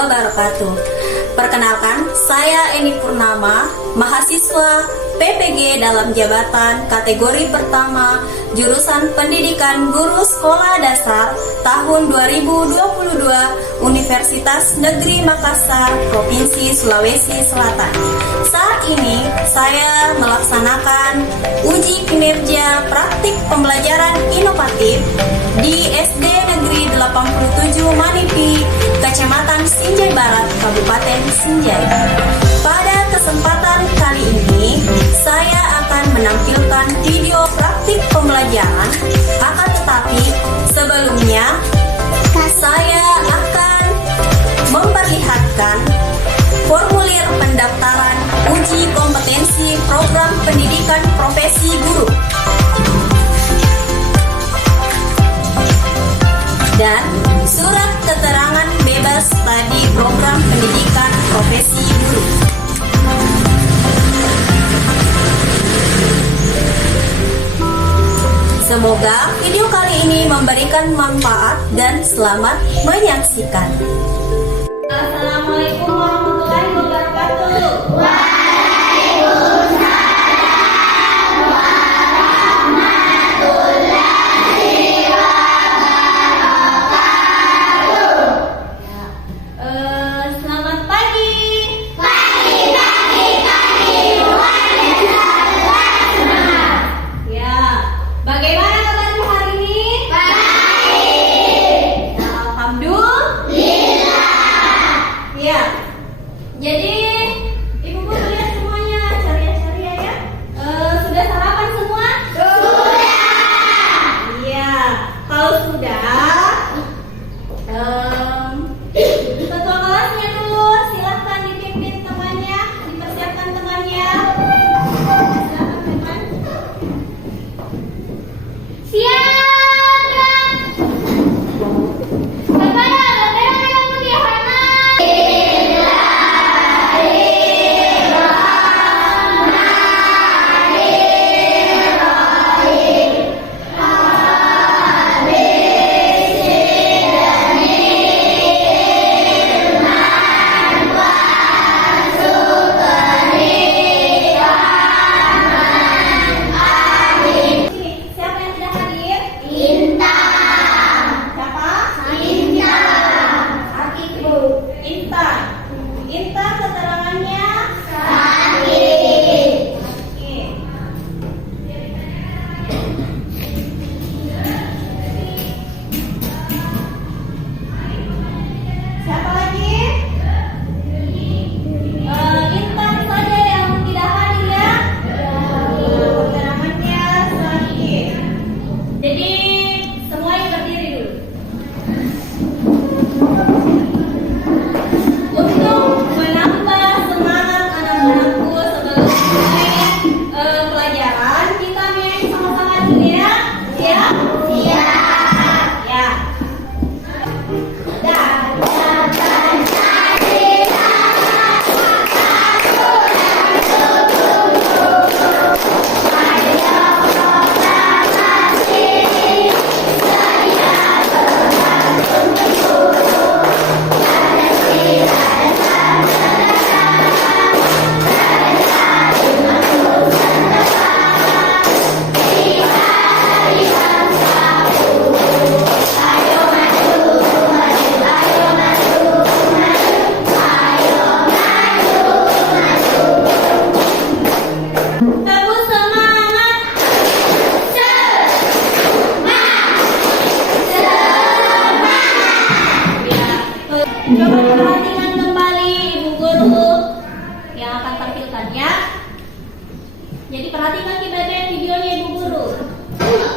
wabarakatuh. Perkenalkan, saya Eni Purnama, mahasiswa PPG dalam jabatan kategori pertama jurusan Pendidikan Guru Sekolah Dasar tahun 2022 Universitas Negeri Makassar, Provinsi Sulawesi Selatan. Saat ini saya melaksanakan uji kinerja praktik pembelajaran inovatif di SD Negeri 87 Manipi, Kecamatan Sinjai Barat, Kabupaten Sinjai. Pada kesempatan kali ini, saya akan menampilkan video praktik pembelajaran, akan tetapi sebelumnya saya akan memperlihatkan formulir pendaftaran uji kompetensi program pendidikan profesi guru dan surat keterangan bebas studi program pendidikan profesi guru. Semoga video kali ini memberikan manfaat dan selamat menyaksikan. Assalamualaikum warahmatullahi wabarakatuh. Selamat pagi. Ya, bagaimana kabarnya hari ini? Nah, alhamdulillah. Ya, jadi ibu guru lihat semuanya ceria-ceria ya. Sudah sarapan semua? Sudah. Iya, kalau sudah, ketua kelasnya dulu silahkan dipimpin temannya, dipersiapkan temannya. Silahkan teman. Siap. Kepada bendera yang putih hormat. Siapa yang tidak hadir? Intan. Siapa? Intan. Hatiku. Intan. Intan keterangannya sakit. Oke. Siapa lagi? Intan saja yang tidak hadir ya. Keterangannya sakit. Jadi semuanya berdiri dulu. Untuk menambah semangat anak-anakku sebelum mulai pelajaran, kita main sama-sama dulu ya. Siap? Siap. Ya. Tepuk semangat. Coba perhatikan kembali ibu guru yang akan tampilkannya. Jadi perhatikan kembali videonya ibu guru.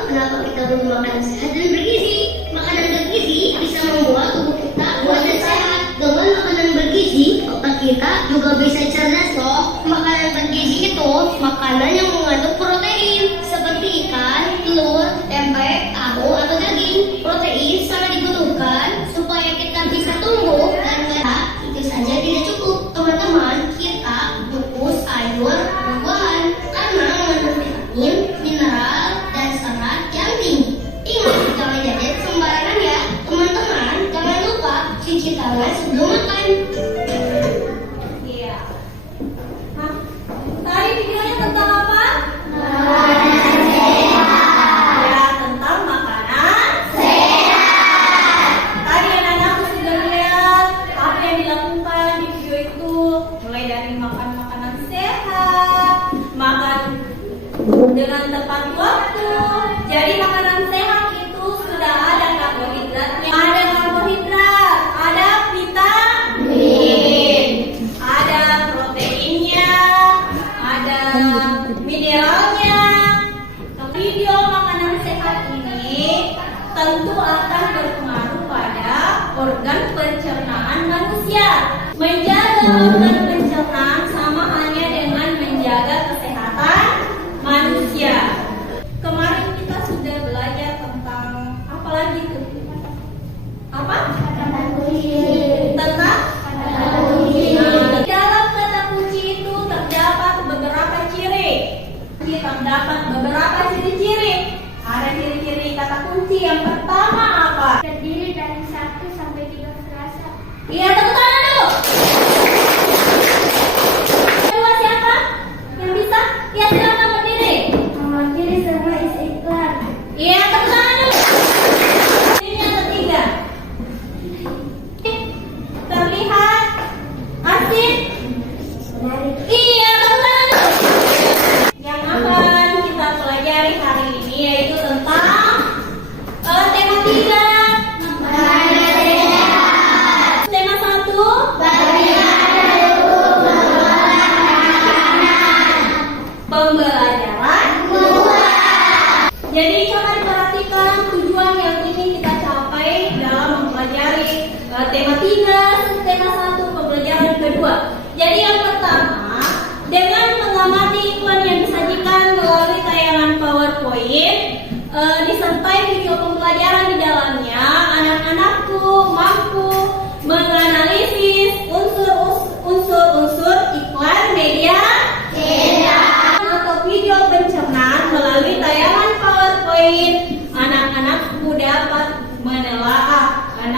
Kenapa kita perlu makanan sehat dan bergizi? Makanan bergizi bisa membuat tubuh kita kuat dan sehat. Dengan makanan bergizi, otak kita juga bisa cerdas loh. Makanan bergizi itu makanan yang mengandung protein seperti ikan, telur, tempe, tahu, atau daging. Protein sangat dibutuhkan supaya kita bisa tumbuh dan sehat. Itu saja tidak cukup. Teman-teman, kita butuh sayur, buah-buahan karena mengandung vitamin, mineral, dan serat yang tinggi. Ingat, jangan jajan sembarangan ya. Teman-teman, jangan lupa cuci tangan sebelum makan. makanan sehat, makan dengan tepat waktu. Jadi makanan sehat itu sudah ada karbohidratnya, ada karbohidrat, ada vitamin, ada proteinnya, ada mineralnya. Video makanan sehat ini tentu akan berpengaruh pada organ pencernaan manusia. Menjaga organ pencernaan sama halnya dengan menjaga kesehatan manusia. Kemarin kita sudah belajar tentang apa lagi itu? Apa? Tentang dalam kata kunci itu terdapat beberapa ciri. Terdapat beberapa ciri-ciri. Ada ciri-ciri kata kunci. Yang pertama apa? Terdiri dari 1 sampai 3 frasa. Iya, tepuk tangan dulu. Kedua siapa? Yang bisa? Ya, silakan berdiri. Jadi semua isi iklan. Iya, tepuk tangan dulu. Ini yang ketiga. Terlihat asik. Menarik. Iya, tepuk tangan dulu. Yang akan kita pelajari hari ini yaitu tentang tema 3. Tema 1. Pembelajaran. Jadi coba diperhatikan tujuan yang ingin kita capai dalam mempelajari tema 3, tema 1, pembelajaran kedua. Jadi yang pertama, dengan mengamati iklan yang disajikan melalui tayangan PowerPoint, disertai video pembelajaran di dalamnya, anak-anakku mampu menganalisis unsur-unsur iklan media atau video pencernaan melalui tayangan PowerPoint. Anak-anakku dapat menelaah 6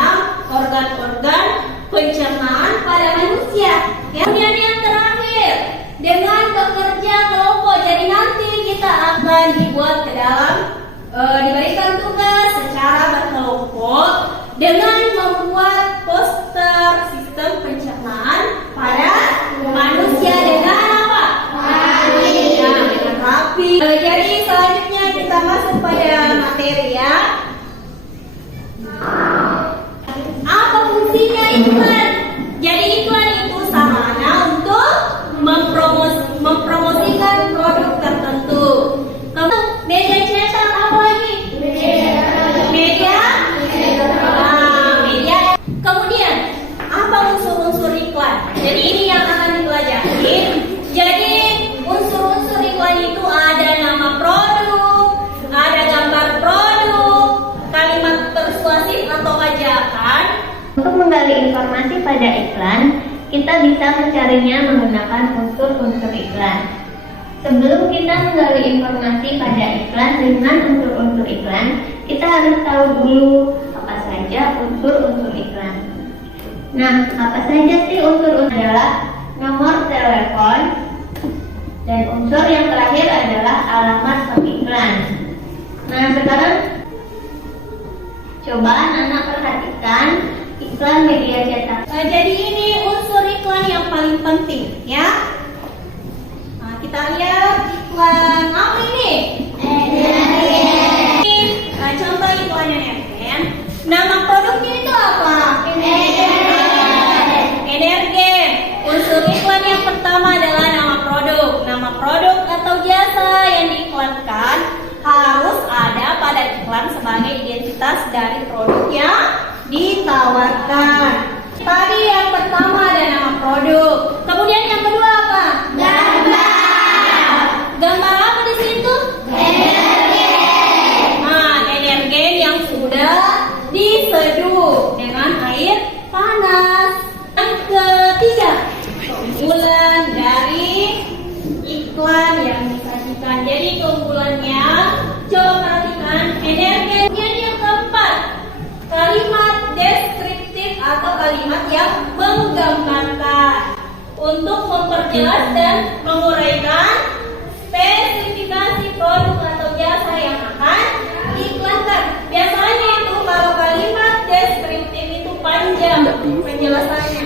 organ-organ pencernaan pada manusia. Kemudian yang terakhir, dengan bekerja kelompok, jadi nanti kita akan dibuat ke dalam diberikan tugas secara berkelompok dengan membuat poster sistem pencernaan pada manusia dengan apa? Rapi. Ya, dengan rapi. Jadi selanjutnya kita masuk pada materi ya. Apa fungsinya iklan? Jadi iklan itu sarana untuk mempromosikan produk tertentu. Kamu media cetak apa lagi? Media. Kemudian apa unsur-unsur iklan? Jadi ini yang akan dipelajari. Jadi unsur-unsur iklan itu ada nama produk, ada gambar produk, kalimat persuasif atau ajakan. Untuk menggali informasi pada iklan, kita bisa mencarinya menggunakan unsur-unsur iklan. Sebelum kita menggali informasi pada iklan dengan unsur-unsur iklan, kita harus tahu dulu apa saja unsur-unsur iklan. Nah, apa saja sih unsur-unsur? Adalah nomor telepon, dan unsur yang terakhir adalah alamat pengiklan. Nah, sekarang coba anak perhatikan iklan media cetak. Jadi ini unsur iklan yang paling penting ya. Nah, kita lihat iklan apa ini? Nah, contoh iklan Energen. Nama produknya itu apa? Energen. Unsur iklan yang pertama adalah nama produk. Nama produk atau jasa yang diiklankan harus ada pada iklan sebagai identitas dari produk yang ditawarkan. Tadi yang pertama ada nama produk. Kemudian yang kedua apa? Gambar. Gambar apa di situ? Energen. Nah, energen yang sudah diseduh dengan air panas. Yang ketiga, keunggulan dari iklan yang disajikan. Jadi keunggulannya, coba perhatikan energen. Yang keempat, kalimat deskriptif atau kalimat yang menggambarkan untuk memperjelas dan menguraikan spesifikasi produk atau jasa yang akan diiklankan. Biasanya itu kalau kalimat deskriptif itu panjang penjelasannya,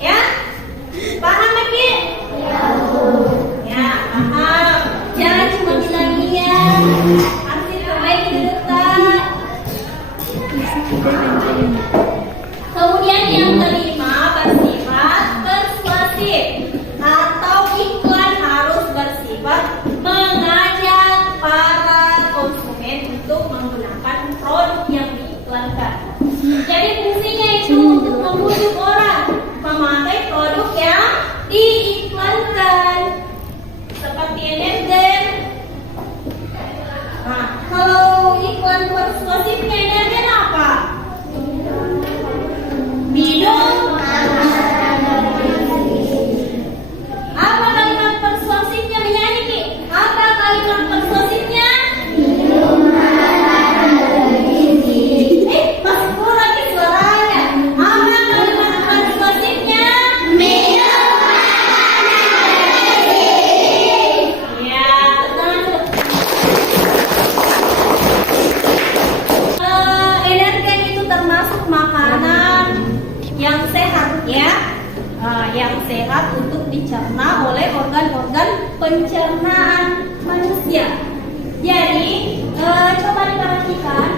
ya? Paham lagi? organ-organ pencernaan manusia. Jadi, coba diperhatikan,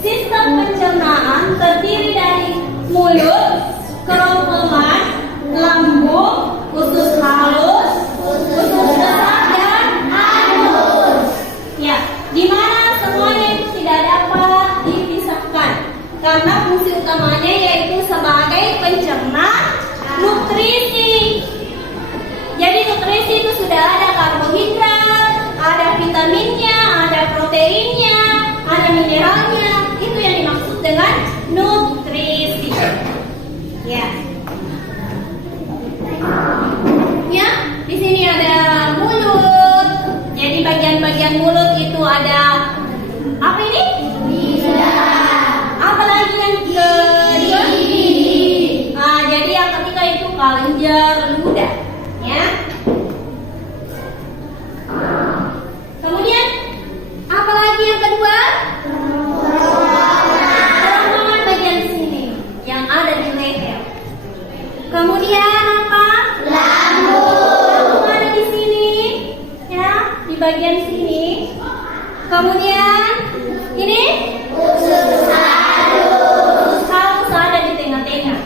sistem pencernaan terdiri dari mulut, kerongkongan, lambung, usus halus, usus besar, dan anus. Ya, di mana semuanya itu tidak dapat dipisahkan karena fungsi utamanya yaitu sebagai pencerna nutrisi. Jadi nutrisi itu sudah ada karbohidrat, ada vitaminnya, ada proteinnya, ada mineralnya. Itu yang dimaksud dengan nutrisi. Ya. Ya, di sini ada mulut. Jadi bagian-bagian mulut itu ada apa ini? Apa lagi yang kedua? Nah, jadi yang ketiga itu kelenjar ludah. Ya. Kemudian apa lagi yang kedua? Kerongkongan bagian sini yang ada di leher. Kemudian apa? Lambung ada di sini, ya, di bagian sini. Kemudian ini usus halus ada di tengah-tengah.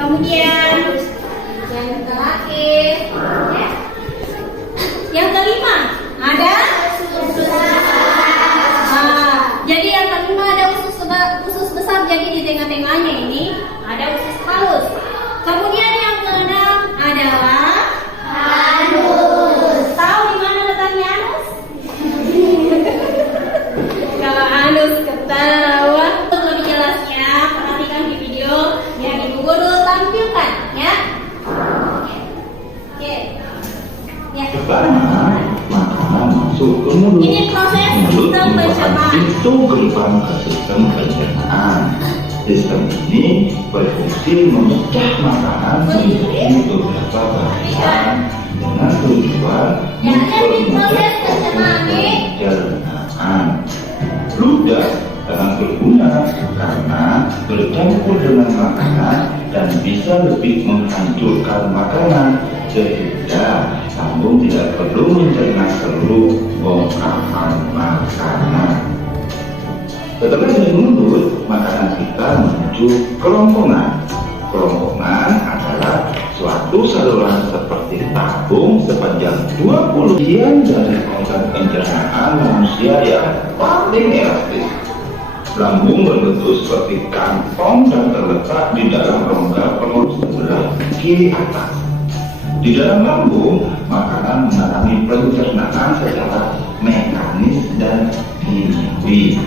Kemudian yang terakhir, ya. Yang kelima ada usus besar. Jadi yang kelima ada usus besar. Jadi di tengah-tengahnya ini ada usus halus. Kemudian yang keenam adalah anus. Tahu di mana letaknya anus? Kalau anus ketawa. Untuk lebih jelasnya, perhatikan di video yang Ibu Guru tampilkan, ya. Oke. Ya. Pertama, makanan masuk ke mulut. Ini proses sistem pencernaan. Itu gerbang ke sistem pencernaan. Sistem ini berfungsi memecah makanan menjadi beberapa bagian dengan tujuan mempermudah pencernaan. Ludah sangat berguna karena bercampur dengan makanan dan bisa lebih menghancurkan makanan sehingga lambung tidak perlu mencerna seluruh bongkahan makanan. Setelah dari mulut, makanan kita menuju kerongkongan. Kerongkongan adalah suatu saluran seperti tabung sepanjang 20 bagian dari organ pencernaan manusia yang paling elastis. Lambung berbentuk seperti kantong dan terletak di dalam rongga perut sebelah kiri atas. Di dalam lambung, makanan mengalami pencernaan secara mekanis dan kimiawi.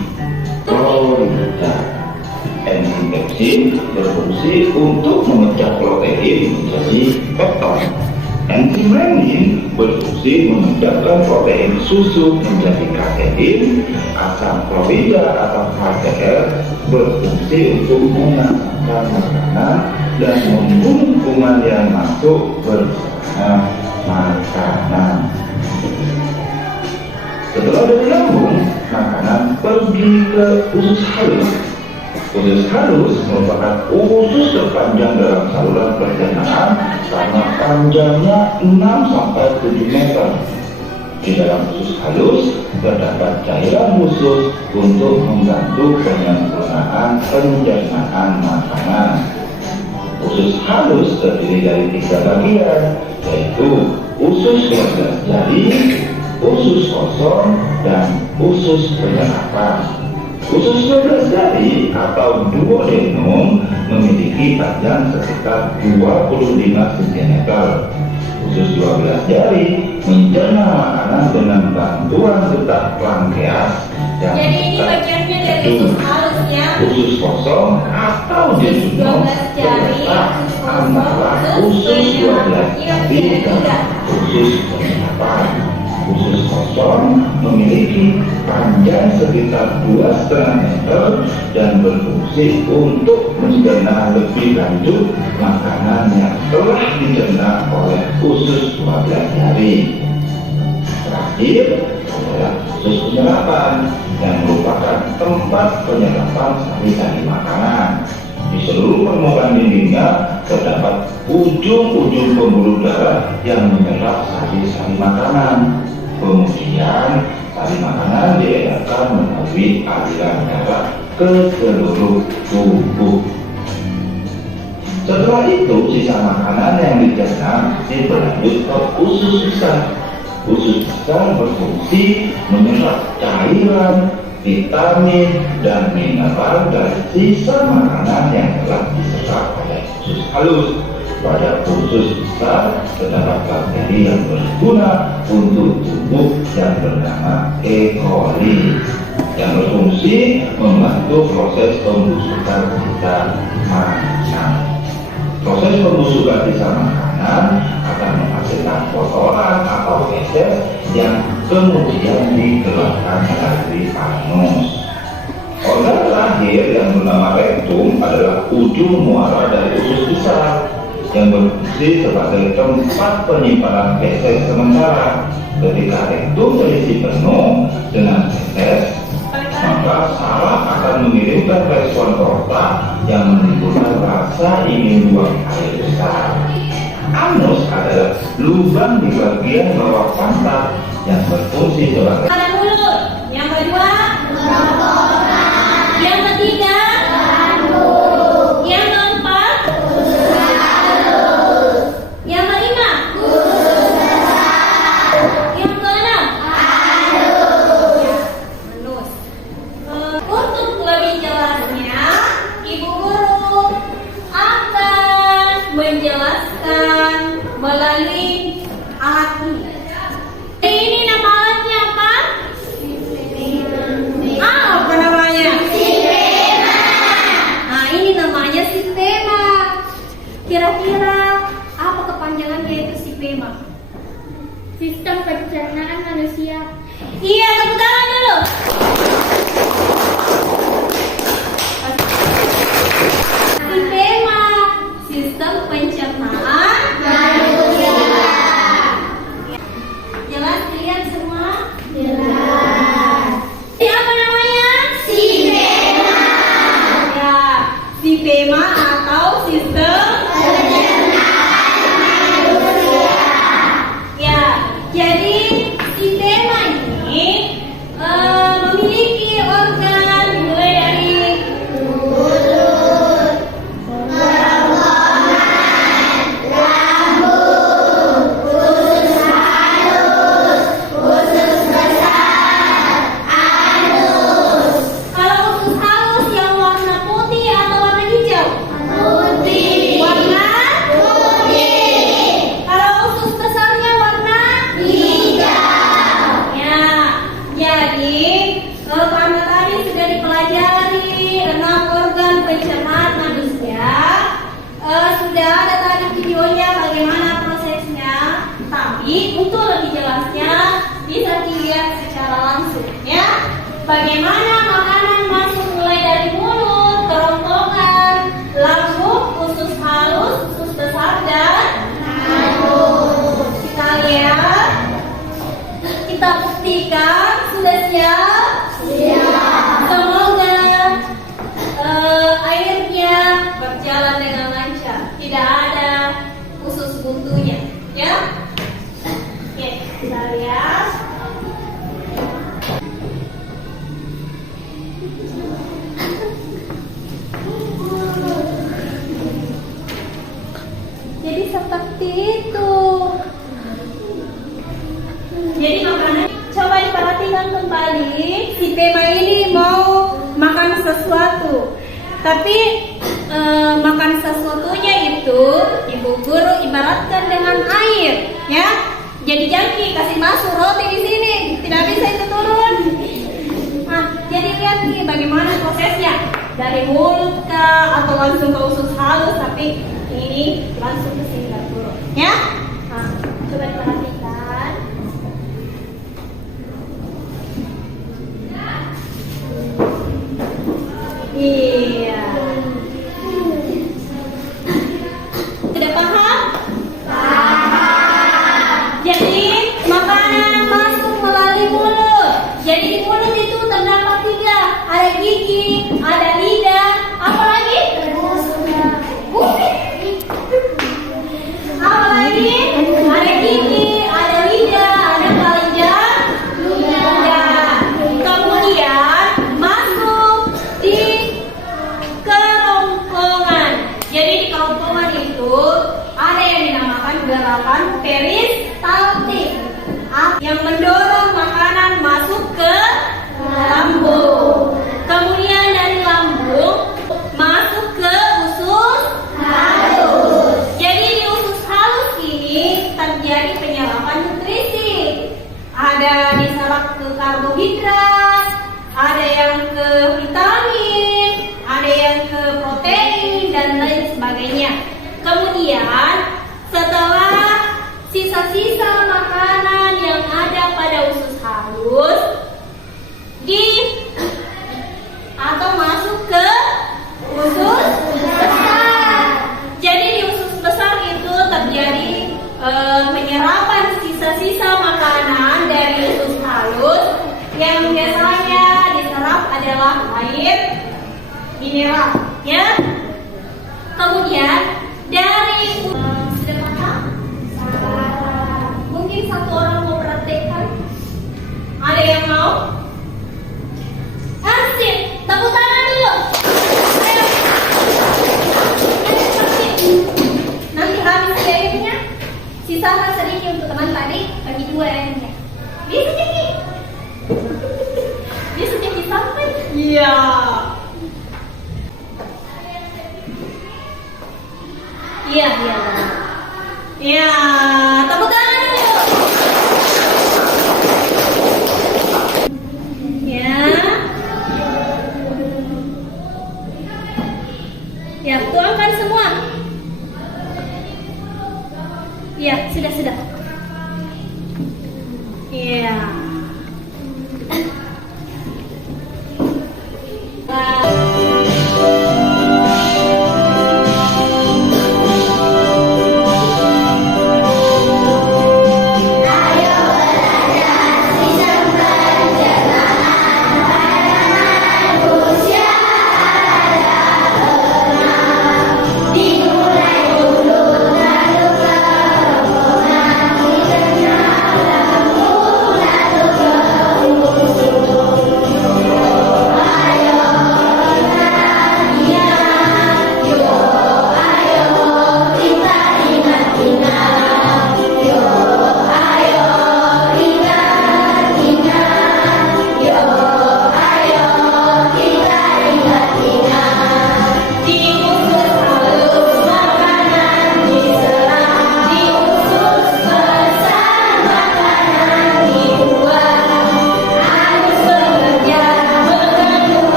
Enzim pepsin berfungsi untuk memecah protein menjadi pepton. Enzim renin berfungsi memecahkan protein susu menjadi kasein. Asam klorida atau HCl berfungsi untuk mengasamkan makanan dan membunuh kuman yang masuk bersama makanan. Setelah dari lambung, makanan pergi ke usus halus. Usus halus merupakan usus terpanjang dalam saluran pencernaan karena panjangnya 6-7 meter. Di dalam usus halus terdapat cairan khusus untuk membantu penyempurnaan pencernaan makanan. Usus halus terdiri dari 3 bagian, yaitu usus 12 jari, usus kosong, dan usus penyerapan. Usus 12 jari atau duodenum memiliki panjang sekitar 25 cm. Usus 12 jari mencerna makanan dengan bantuan getah pankreas. Jadi ini bagiannya dari usus halus, ya. Usus kosong atau Usus 12 jari, antara usus 12 jari dan usus penyerapan. Usus kosong memiliki panjang sekitar 2,5 meter dan berfungsi untuk mencerna lebih lanjut makanan yang telah dicerna oleh usus 12 jari. Terakhir adalah usus penyerapan yang merupakan tempat penyerapan sari-sari makanan. Di seluruh permukaan dindingnya terdapat ujung-ujung pembuluh darah yang menyerap sari-sari makanan. Kemudian sari makanan diedarkan melalui aliran darah ke seluruh tubuh. Setelah itu sisa makanan yang dicerna berlanjut ke usus besar. Usus besar berfungsi menyerap cairan, vitamin, dan mineral dari sisa makanan yang telah diserap oleh usus halus. Pada usus besar terdapat bakteri yang berguna untuk tubuh yang bernama E. coli yang berfungsi membantu proses pembusukan sisa makanan. Proses pembusukan sisa makanan akan menghasilkan kotoran atau feses yang kemudian dikeluarkan melalui anus. Organ terakhir yang bernama rektum adalah ujung muara dari usus besar yang berfungsi sebagai tempat penyimpanan feses sementara. Ketika rektum terisi penuh dengan feses, maka saraf akan mengirimkan respon otak yang menimbulkan rasa ingin buang air besar. Anus adalah lubang di bagian bawah pantat yang berfungsi sebagai Pada mulut. Yang kedua, yang ketiga, yang keempat, yang kelima, yang keenam, anus. Untuk lebih jelasnya, Ibu Guru akan menjelaskan melalui alat ini. Ini nama alatnya apa? Apa namanya? Sistema. Nah, ini namanya sistema. Kira-kira apa kepanjangannya itu sistema? Sistem pencernaan manusia. Iya, tepuk tangan dulu. Sistema, sistem pencernaan manusia. Jelas dilihat semua? Jelas. Ini apa namanya? Sistema. Ya, sistema atau sistem pencernaan manusia. Ya, jadi sistema ini memiliki organ mulai dari mulut, kerongkongan, lambung, usus halus, usus besar, anus. Kalau usus halus yang warna putih atau warna hijau? Putih. Warna putih. Kalau usus besarnya warna hijau. Ya, jadi karena tadi sudah dipelajari 6 organ pencernaan manusia, sudah ada tadi videonya bagaimana prosesnya. Tapi untuk lebih jelasnya bisa dilihat secara langsung ya. Bagaimana makanan masuk mulai dari mulut, kerongkongan, lambung, usus halus, usus besar dan anus. Kita lihat, kita buktikan. Sudah siap? Siap. Semoga airnya berjalan dengan lancar, tidak ada usus buntunya, ya. Oke, kita lihat. Jadi seperti itu. Jadi makanan, coba diperhatikan kembali. Si Pema ini mau makan sesuatu, tapi makan sesuatunya itu Ibu Guru ibaratkan dengan air, ya. Jadi jangan kasih masuk roti di sini, tidak bisa itu turun. Nah, jadi lihat nih bagaimana prosesnya dari mulut kah atau langsung ke usus halus, tapi ini langsung ke sini turun, ya. Nah, coba diperhatikan. Iya. Sudah paham? Paham. Jadi makanan masuk melalui mulut. Jadi di mulut itu terdapat 3. Ada gigi, ada lidah, apa lagi? Apa lagi? Ada gigi, karbohidrat, ada yang ke vitamin, ada yang ke protein dan lain sebagainya. Kemudian setelah sisa-sisa makanan yang ada pada usus halus atau masuk ke usus besar. Jadi di usus besar itu terjadi penyerapan sisa-sisa makanan dari usus halus yang biasanya diserap adalah air mineral, ya. Kemudian dari sudah paham? Mungkin satu orang mau praktekkan? Ada yang mau? Asik, tepuk tangan dulu. Ayo. Nanti habis airnya, sisakan sedikit untuk teman tadi, bagi dua airnya. Bisa sedikit. Bisa sedikit sampai? Iya. Iya. Iya, tepuk tangan dulu. Ya, tuangkan semua. Ya, sudah. Ya.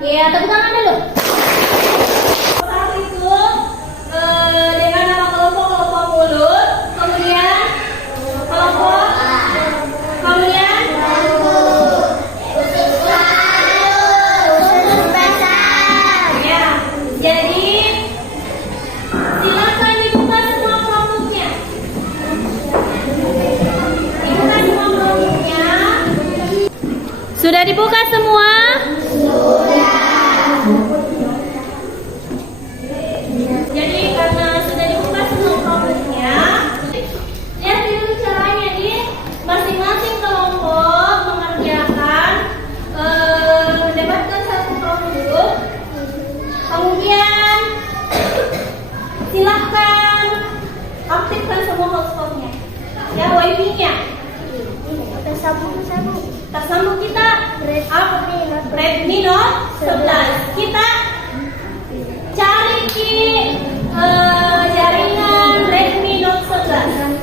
Ya, tepuk tangan dulu. Satu itu dengan nama kelompok mulut, kemudian kelompok, kemudian usus besar. Ya, jadi silakan dibuka semua kelompoknya. Dibuka semua kelompoknya. Sudah dibuka semua? Jadi karena sudah dibuka semua kelompoknya, lihat dulu caranya nih, masing-masing kelompok mengerjakan mendapatkan satu produk, kemudian silahkan aktifkan semua hotspotnya, ya, wifi-nya. Tersambung kita Redmi Note 11. Kita cari di jaringan Redmi Note 11.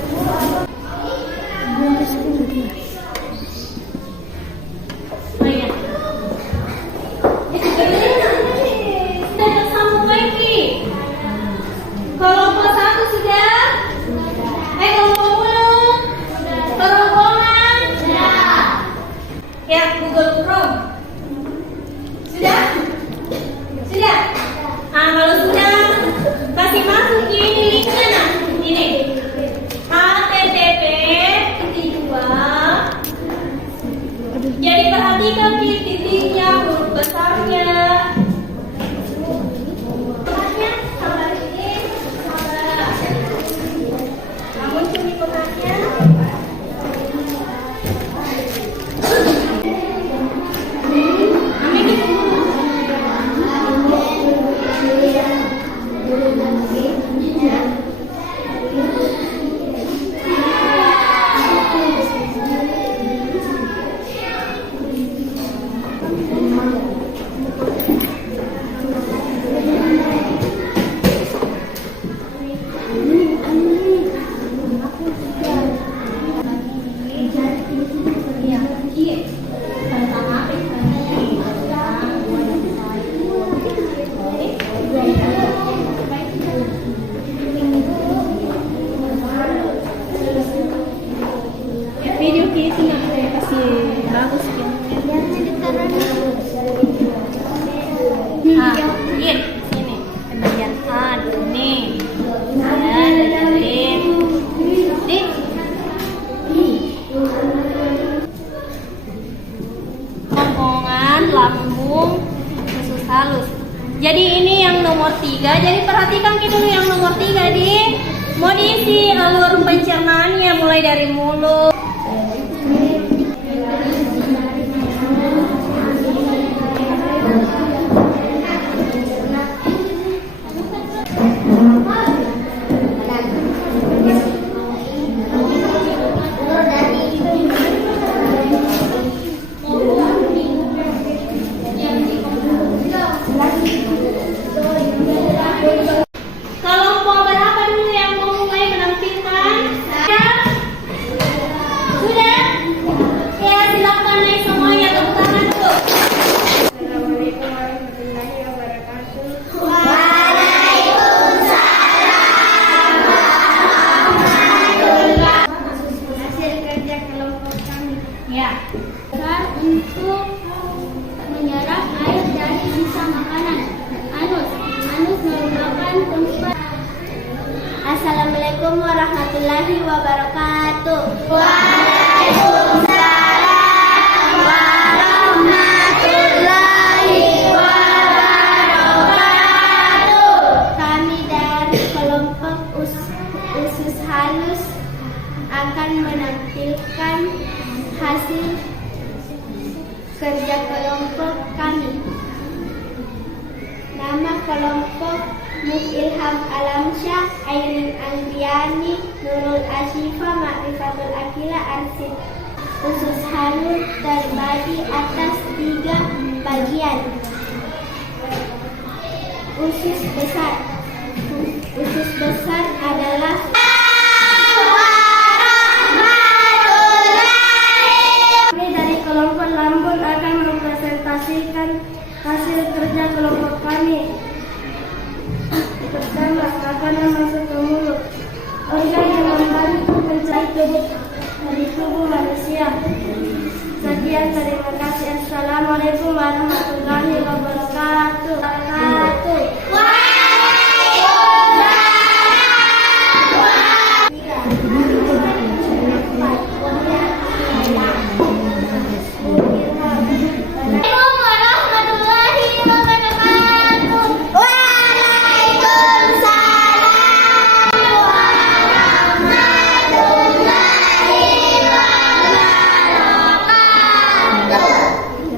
Oh iya. Sudah tersambung wifi. Kelompok 1 sudah? Kelompok mulut? Kerongkongan? Sudah. 3. Jadi perhatikan dulu yang nomor 3 di mau diisi alur pencernaannya mulai dari mulut. Kelompok berapa dulu yang mau mulai menampilkan? Sudah? Ya, silakan naik semuanya, tepuk tangan dulu. Assalamualaikum warahmatullahi wabarakatuh. Hasil kerja kelompok kami. Ya. Untuk menyerap air dari sisa makanan. Anus merupakan tempat. Assalamualaikum warahmatullahi wabarakatuh. Waalaikumsalam warahmatullahi wabarakatuh. Kami dari kelompok usus halus akan menampilkan hasil kerja kelompok kami. Nama kelompok Ilham Alamsyah, Airin Andriani, Nurul Asyifa, Ma'rifatul Akila, Arsid. Usus halus terbagi atas 3 bagian. Usus besar adalah kami dari kelompok Lambun akan mempresentasikan hasil kerja kelompok kami. Pertama, makanan masuk ke mulut. Organ yang membantu mencari tubuh manusia. Sekian, terima kasih. Assalamualaikum warahmatullahi wabarakatuh.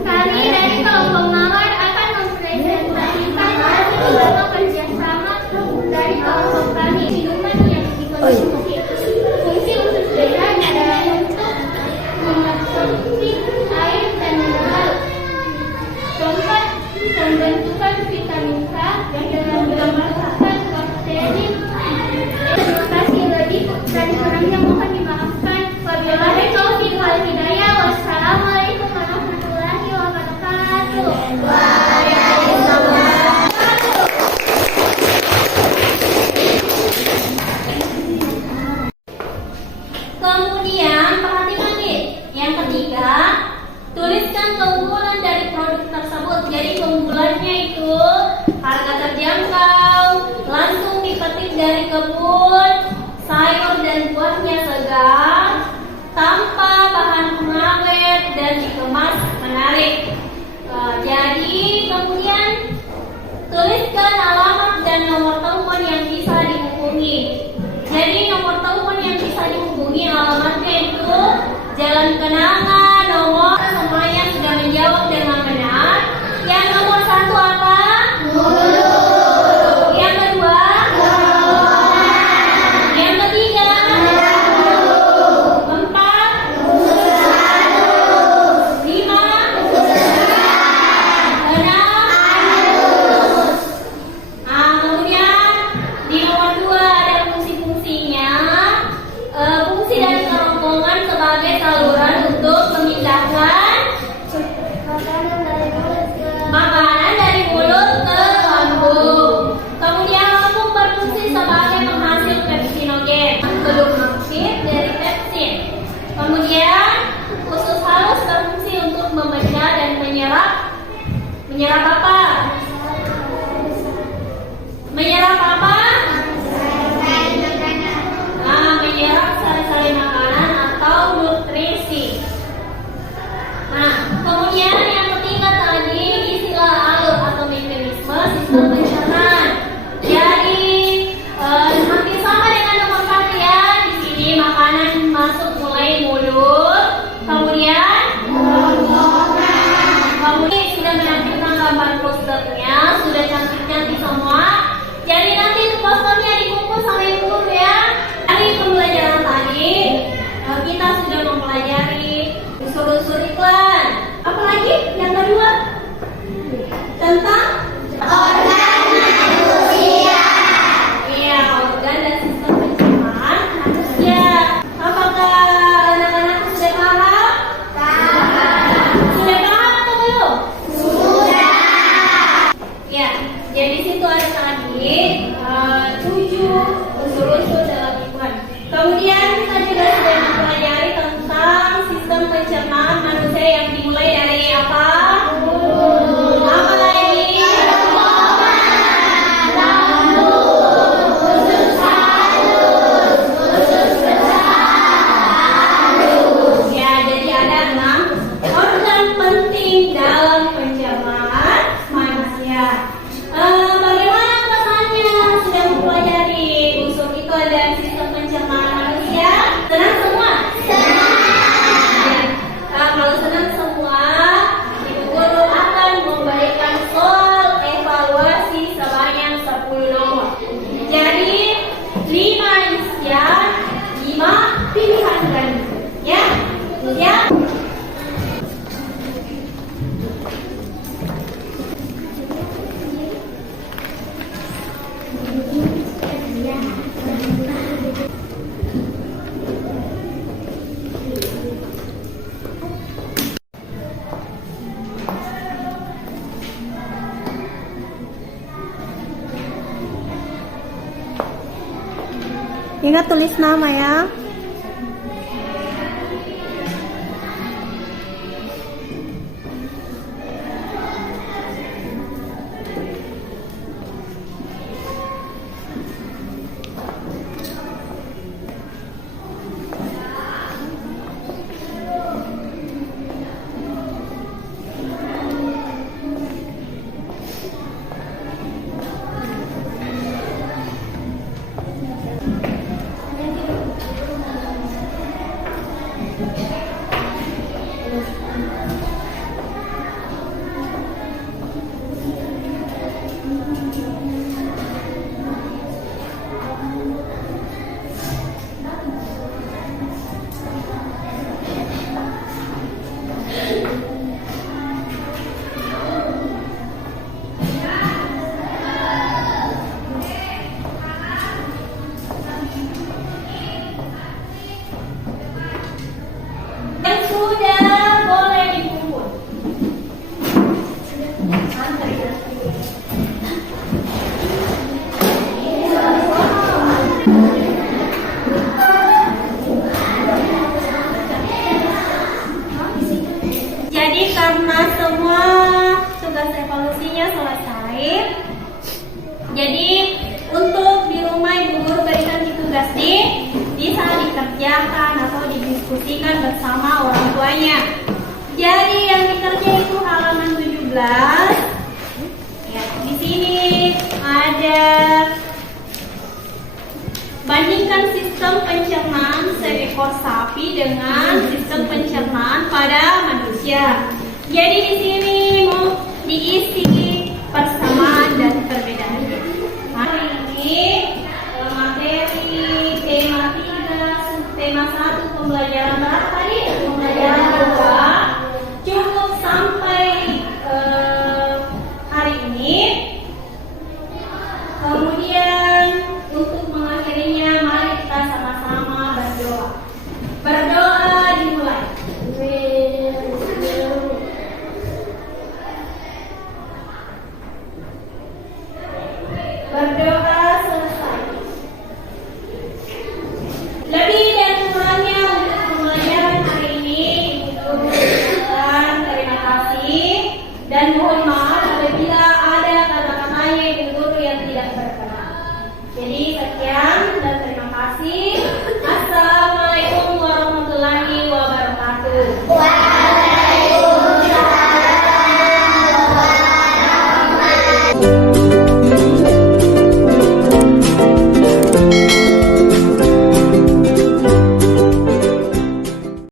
Kami dari kelompok Mawar akan mempresentasikan hasil kerjasama dari kelompok kami. Minuman yang dikonsumsi. Fungsi usus besar adalah untuk mengabsorpsi air dan mineral. Keempat, pembentukan vitamin K dengan melemahkan bakteri. Terima kasih bagi dan kurangnya mohon dimaafkan. Wabillahi taufiq wal hidayah. Wassalamualaikum warahmatullahi wabarakatuh. Kemudian perhatikan nih, yang ketiga, tuliskan keunggulan dari produk tersebut. Jadi keunggulannya itu harga terjangkau, langsung dipetik dari kebun, sayur dan buahnya segar, tanpa bahan pengawet dan dikemas menarik. Jadi kemudian tuliskan alamat dan nomor telepon yang bisa dihubungi. Jadi nomor telepon yang bisa dihubungi alamatnya itu Jalan Kenangan, nomor semuanya sudah menjawab dengan benar. Yang nomor 1 apa? Mulut. Yang kedua? Yang ketiga? 4? 5? 6? Kemudian di nomor 2 ada fungsi-fungsinya. Fungsi dari kerongkongan sebagai saluran untuk memindahkan makanan dari mulut ke lambung. Kemudian lambung berfungsi sebagai penghasil pepsinogen, belum aktif dari pepsin. Kemudian usus halus berfungsi untuk membedah dan menyerap apa? Menyerap apa? Menyerap sari-sari makanan atau nutrisi. Kemudian yang ketiga tadi istilah alur atau mekanisme sistem pencernaan. nanti semua. Jadi nanti posternya dikumpul sama ibu guru ya. Dari pembelajaran tadi kita sudah mempelajari unsur-unsur iklan. Apalagi yang kedua tentang organ manusia. Iya, organ dan sistem pencernaan manusia. Apakah anak-anak sudah paham? Sudah paham atau belum? Sudah. Ya, jadi situ ada tadi 7 unsur-unsur dalam iklan. Kemudian kita juga sudah mempelajari tentang sistem pencernaan manusia yang dimulai dari apa? Apa lagi? Ya, jadi ada 6 organ penting dalam pencernaan manusia. Bagaimana perasaannya sudah mempelajari unsur iklan dan sistem pencernaan manusia? Senang semua? Senang. Kalau senang semua, ibu guru akan memberikan soal evaluasi sebanyak 10 nomor. Jadi 5 isian, 5 pilihan ganda. Ya, ya. Ingat tulis nama ya. Yang sudah boleh dikumpul. Jadi karena semua tugas evaluasinya selesai, jadi untuk di rumah ibu guru berikan tugas bisa dikerjakan atau didiskusikan bersama orang tuanya. Jadi yang dikerja itu halaman 17. Ya, di sini ada bandingkan sistem pencernaan seekor sapi dengan sistem pencernaan pada manusia. Jadi di sini mau diisi persamaan dan perbedaan. Hari ini materi tema 3, tema 1 pembelajaran berapa?